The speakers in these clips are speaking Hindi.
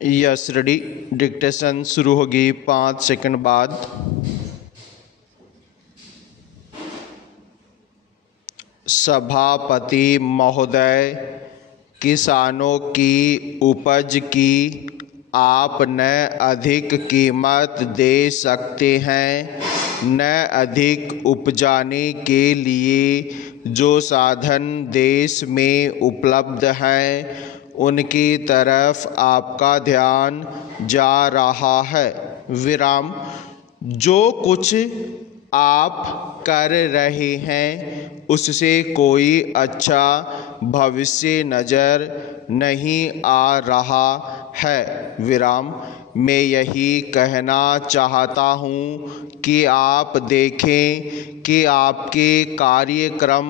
Yes ready. डिक्टेशन शुरू होगी 5 सेकंड बाद। सभापति महोदय, किसानों की उपज की आप न अधिक कीमत दे सकते हैं, न अधिक उपजाने के लिए जो साधन देश में उपलब्ध हैं उनकी तरफ आपका ध्यान जा रहा है। विराम। जो कुछ आप कर रहे हैं उससे कोई अच्छा भविष्य नज़र नहीं आ रहा है। विराम। मैं यही कहना चाहता हूँ कि आप देखें कि आपके कार्यक्रम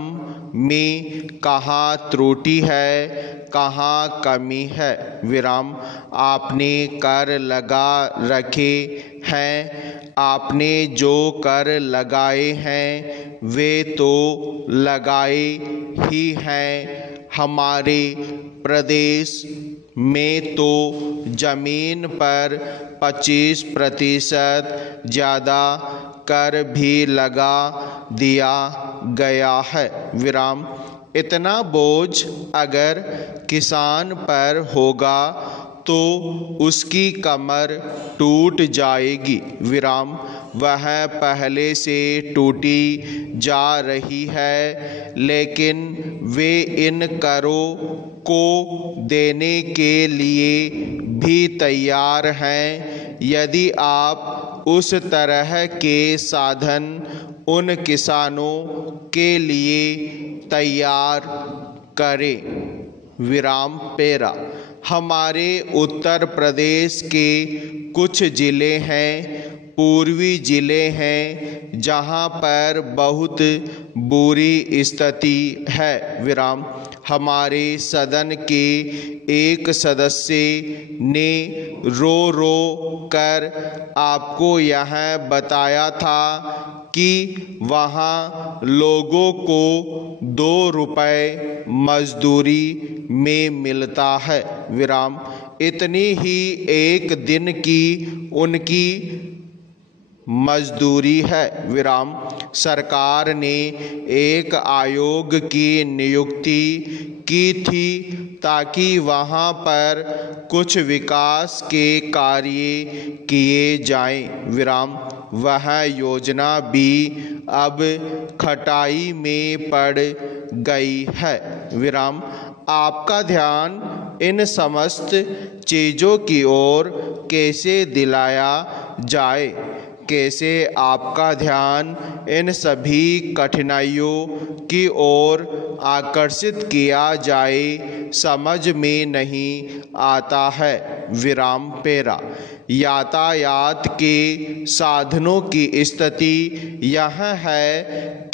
में कहाँ त्रुटि है, कहाँ कमी है। विराम। आपने कर लगा रखे हैं, आपने जो कर लगाए हैं वे तो लगाए ही हैं। हमारे प्रदेश में तो जमीन पर 25% ज़्यादा कर भी लगा दिया गया है। विराम। इतना बोझ अगर किसान पर होगा तो उसकी कमर टूट जाएगी। विराम। वह पहले से टूटी जा रही है, लेकिन वे इन करों को देने के लिए भी तैयार हैं यदि आप उस तरह के साधन उन किसानों के लिए तैयार करें। विराम। पेरा। हमारे उत्तर प्रदेश के कुछ ज़िले हैं, पूर्वी ज़िले हैं, जहां पर बहुत बुरी स्थिति है। विराम। हमारे सदन के एक सदस्य ने रो रो कर आपको यह बताया था कि वहाँ लोगों को 2 रुपये मजदूरी में मिलता है। विराम। इतनी ही एक दिन की उनकी मजदूरी है। विराम। सरकार ने एक आयोग की नियुक्ति की थी ताकि वहाँ पर कुछ विकास के कार्य किए जाएं। विराम। वह योजना भी अब खटाई में पड़ गई है। विराम। आपका ध्यान इन समस्त चीज़ों की ओर कैसे दिलाया जाए, कैसे आपका ध्यान इन सभी कठिनाइयों की ओर आकर्षित किया जाए, समझ में नहीं आता है। विराम। पेरा। यातायात के साधनों की स्थिति यह है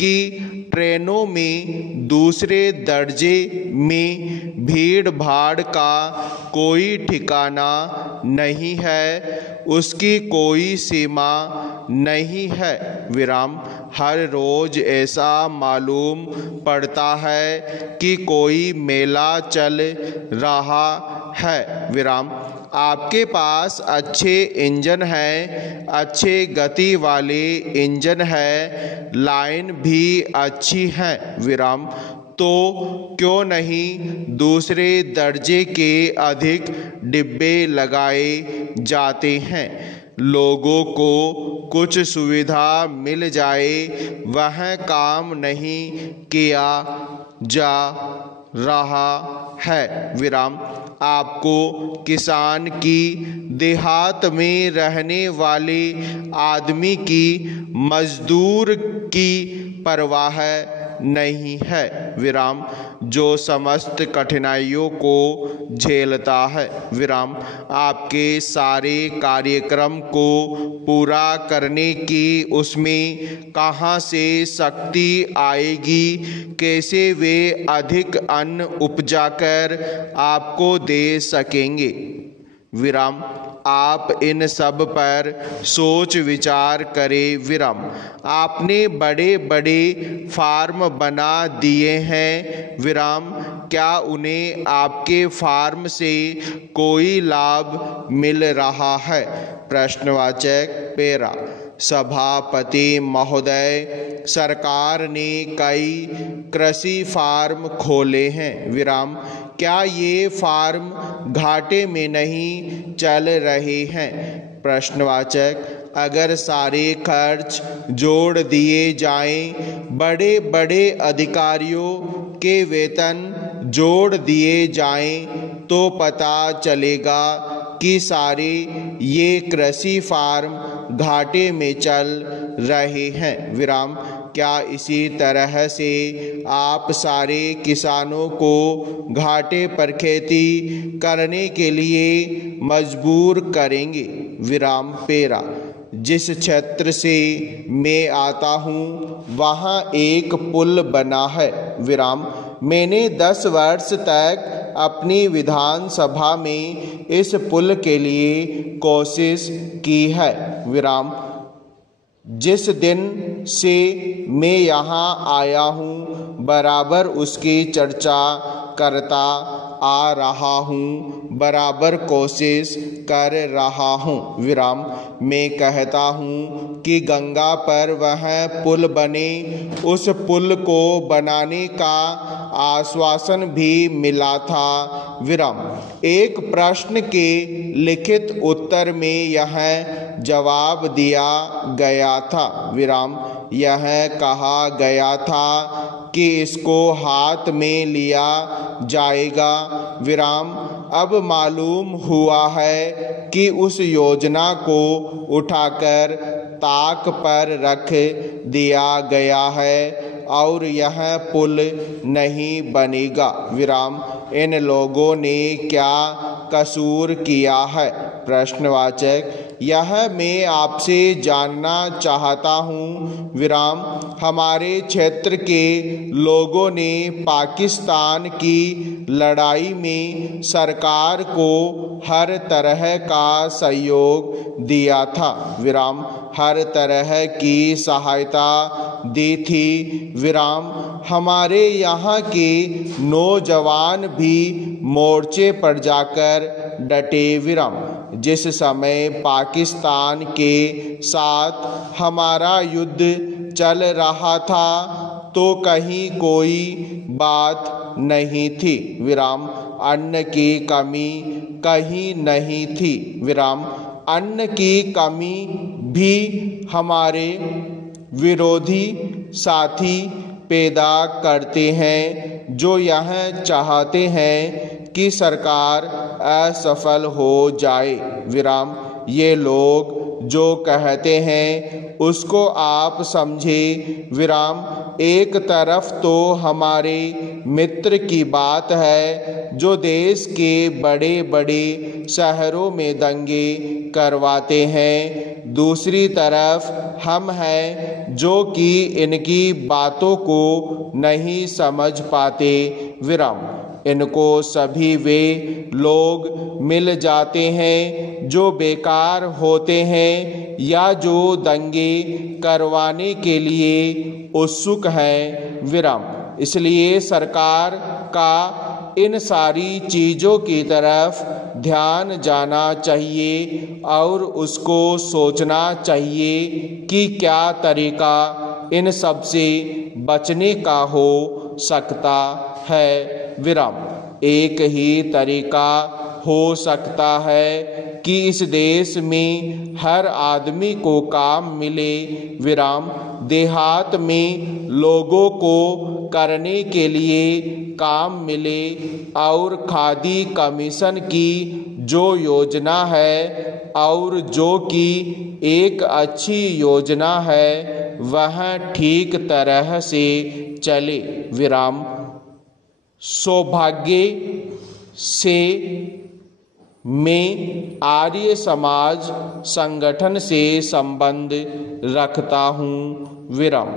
कि ट्रेनों में दूसरे दर्जे में भीड़ भाड़ का कोई ठिकाना नहीं है, उसकी कोई सीमा नहीं है। विराम। हर रोज़ ऐसा मालूम पड़ता है कि कोई मेला चल रहा है। विराम। आपके पास अच्छे इंजन हैं, अच्छे गति वाले इंजन है, लाइन भी अच्छी है। विराम। तो क्यों नहीं दूसरे दर्जे के अधिक डिब्बे लगाए जाते हैं, लोगों को कुछ सुविधा मिल जाए। वह काम नहीं किया जा रहा है। विराम। आपको किसान की देहात में रहने वाले आदमी की मजदूर की परवाह नहीं है। विराम। जो समस्त कठिनाइयों को झेलता है। विराम। आपके सारे कार्यक्रम को पूरा करने की उसमें कहाँ से शक्ति आएगी, कैसे वे अधिक अन्न उपजाकर आपको दे सकेंगे। विराम। आप इन सब पर सोच विचार करें। विराम। आपने बड़े बड़े फार्म बना दिए हैं। विराम। क्या उन्हें आपके फार्म से कोई लाभ मिल रहा है? प्रश्नवाचक पेरा। सभापति महोदय, सरकार ने कई कृषि फार्म खोले हैं, विराम। क्या ये फार्म घाटे में नहीं चल रहे हैं? प्रश्नवाचक। अगर सारे खर्च जोड़ दिए जाएं, बड़े बड़े अधिकारियों के वेतन जोड़ दिए जाएं, तो पता चलेगा कि सारे ये कृषि फार्म घाटे में चल रहे हैं, विराम। क्या इसी तरह से आप सारे किसानों को घाटे पर खेती करने के लिए मजबूर करेंगे, विराम। पेरा। जिस क्षेत्र से मैं आता हूँ वहाँ एक पुल बना है, विराम। मैंने 10 वर्ष तक अपनी विधानसभा में इस पुल के लिए कोशिश की है, विराम। जिस दिन से मैं यहाँ आया हूँ बराबर उसकी चर्चा करता आ रहा हूँ, बराबर कोशिश कर रहा हूँ, विराम। मैं कहता हूँ कि गंगा पर वह पुल बने। उस पुल को बनाने का आश्वासन भी मिला था, विराम। एक प्रश्न के लिखित उत्तर में यह जवाब दिया गया था, विराम। यह कहा गया था कि इसको हाथ में लिया जाएगा, विराम। अब मालूम हुआ है कि उस योजना को उठाकर ताक पर रख दिया गया है और यह पुल नहीं बनेगा, विराम। इन लोगों ने क्या कसूर किया है? प्रश्नवाचक। यह मैं आपसे जानना चाहता हूँ, विराम। हमारे क्षेत्र के लोगों ने पाकिस्तान की लड़ाई में सरकार को हर तरह का सहयोग दिया था, विराम। हर तरह की सहायता दी थी, विराम। हमारे यहाँ के नौजवान भी मोर्चे पर जाकर डटे, विराम। जिस समय पाकिस्तान के साथ हमारा युद्ध चल रहा था तो कहीं कोई बात नहीं थी, विराम। अन्न की कमी कहीं नहीं थी, विराम। अन्न की कमी भी हमारे विरोधी साथी पैदा करते हैं, जो यह चाहते हैं कि सरकार असफल हो जाए, विराम। ये लोग जो कहते हैं उसको आप समझे, विराम। एक तरफ तो हमारे मित्र की बात है जो देश के बड़े बड़े शहरों में दंगे करवाते हैं, दूसरी तरफ हम हैं जो कि इनकी बातों को नहीं समझ पाते, विराम। इनको सभी वे लोग मिल जाते हैं जो बेकार होते हैं या जो दंगे करवाने के लिए उत्सुक हैं, विराम। इसलिए सरकार का इन सारी चीज़ों की तरफ ध्यान जाना चाहिए और उसको सोचना चाहिए कि क्या तरीका इन सब से बचने का हो सकता है, विराम। एक ही तरीका हो सकता है कि इस देश में हर आदमी को काम मिले, विराम। देहात में लोगों को करने के लिए काम मिले और खादी कमीशन की जो योजना है और जो कि एक अच्छी योजना है वह ठीक तरह से चले, विराम। सौभाग्य से मैं आर्य समाज संगठन से संबंध रखता हूँ, विराम।